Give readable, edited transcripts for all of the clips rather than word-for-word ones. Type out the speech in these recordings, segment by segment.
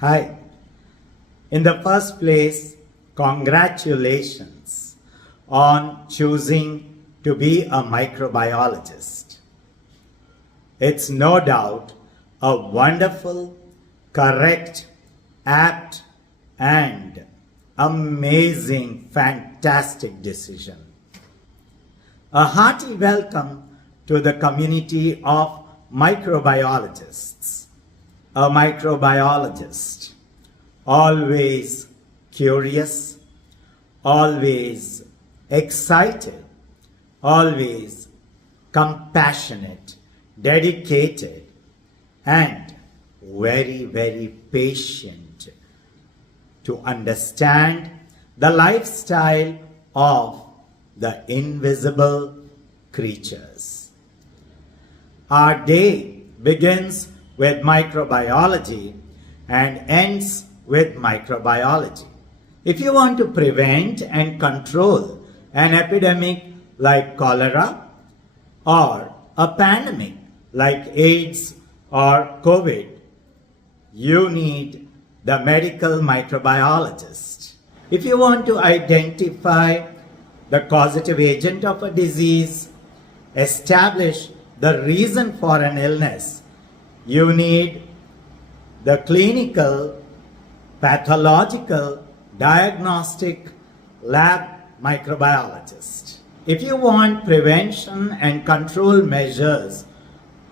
Hi. In the first place, congratulations on choosing to be a microbiologist. It's no doubt a wonderful, correct, apt, and amazing, fantastic decision. A hearty welcome to the community of microbiologists. A microbiologist, always curious, always excited, always compassionate, dedicated, and very, very patient to understand the lifestyle of the invisible creatures. Our day begins with microbiology and ends with microbiology. If you want to prevent and control an epidemic like cholera or a pandemic like AIDS or COVID, you need the medical microbiologist. If you want to identify the causative agent of a disease, establish the reason for an illness, you need the clinical, pathological, diagnostic lab microbiologist. If you want prevention and control measures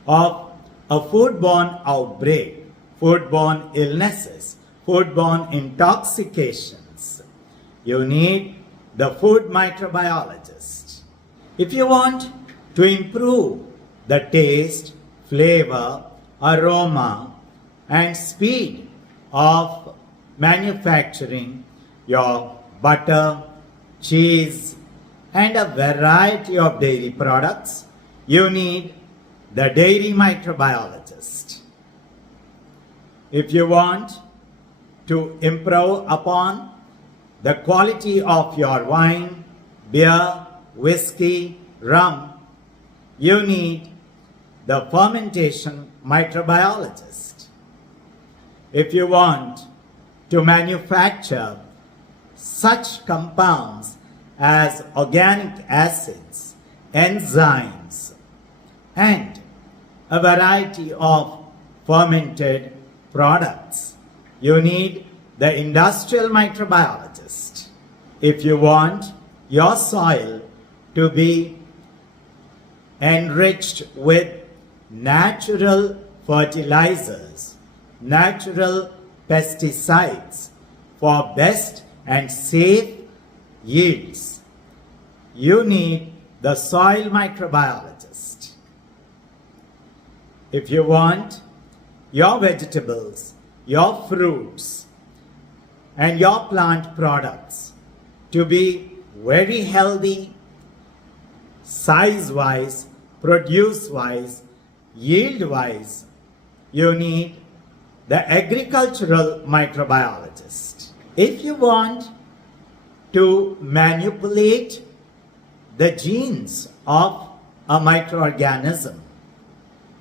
of a foodborne outbreak, foodborne illnesses, foodborne intoxications, you need the food microbiologist. If you want to improve the taste, flavor, aroma, and speed of manufacturing your butter, cheese, and a variety of dairy products, you need the dairy microbiologist. If you want to improve upon the quality of your wine, beer, whiskey, rum, you need the fermentation microbiologist. If you want to manufacture such compounds as organic acids, enzymes, and a variety of fermented products, you need the industrial microbiologist. If you want your soil to be enriched with natural fertilizers, natural pesticides for best and safe yields, you need the soil microbiologist. If you want your vegetables, your fruits, and your plant products to be very healthy, size-wise, produce-wise, yield-wise, you need the agricultural microbiologist. If you want to manipulate the genes of a microorganism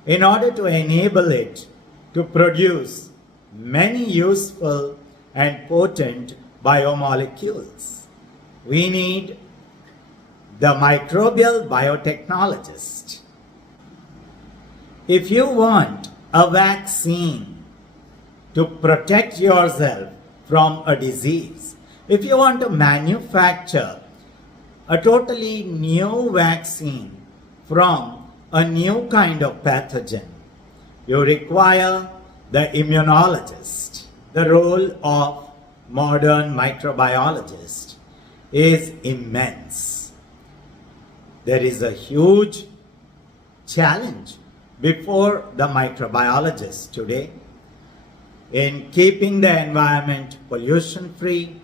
in order to enable it to produce many useful and potent biomolecules, we need the microbial biotechnologist. If you want a vaccine to protect yourself from a disease, if you want to manufacture a totally new vaccine from a new kind of pathogen, you require the immunologist. The role of modern microbiologist is immense. There is a huge challenge before the microbiologists today in keeping the environment pollution free,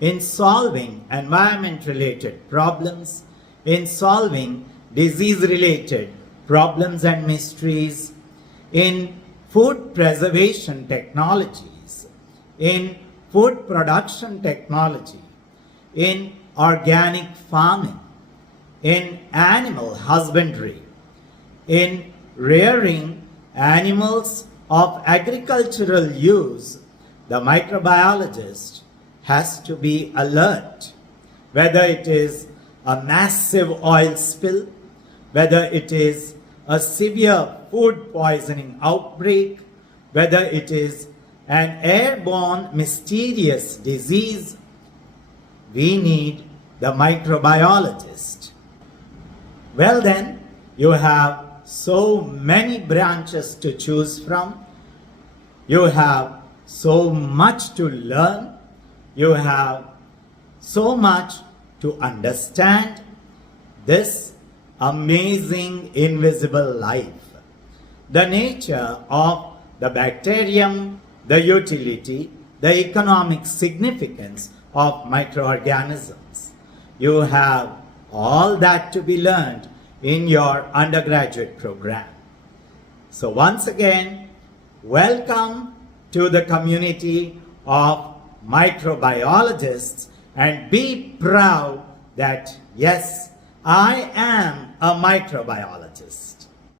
in solving environment related problems, in solving disease related problems and mysteries, in food preservation technologies, in food production technology, in organic farming, in animal husbandry, in rearing animals of agricultural use the microbiologist has to be alert, whether it is a massive oil spill, whether it is a severe food poisoning outbreak, whether it is an airborne mysterious disease, we need the microbiologist. Well then, you have so many branches to choose from. You have so much to learn. You have so much to understand this amazing invisible life, the nature of the bacterium, the utility, the economic significance of microorganisms. You have all that to be learned in your undergraduate program. So once again, welcome to the community of microbiologists, and be proud that yes, I am a microbiologist.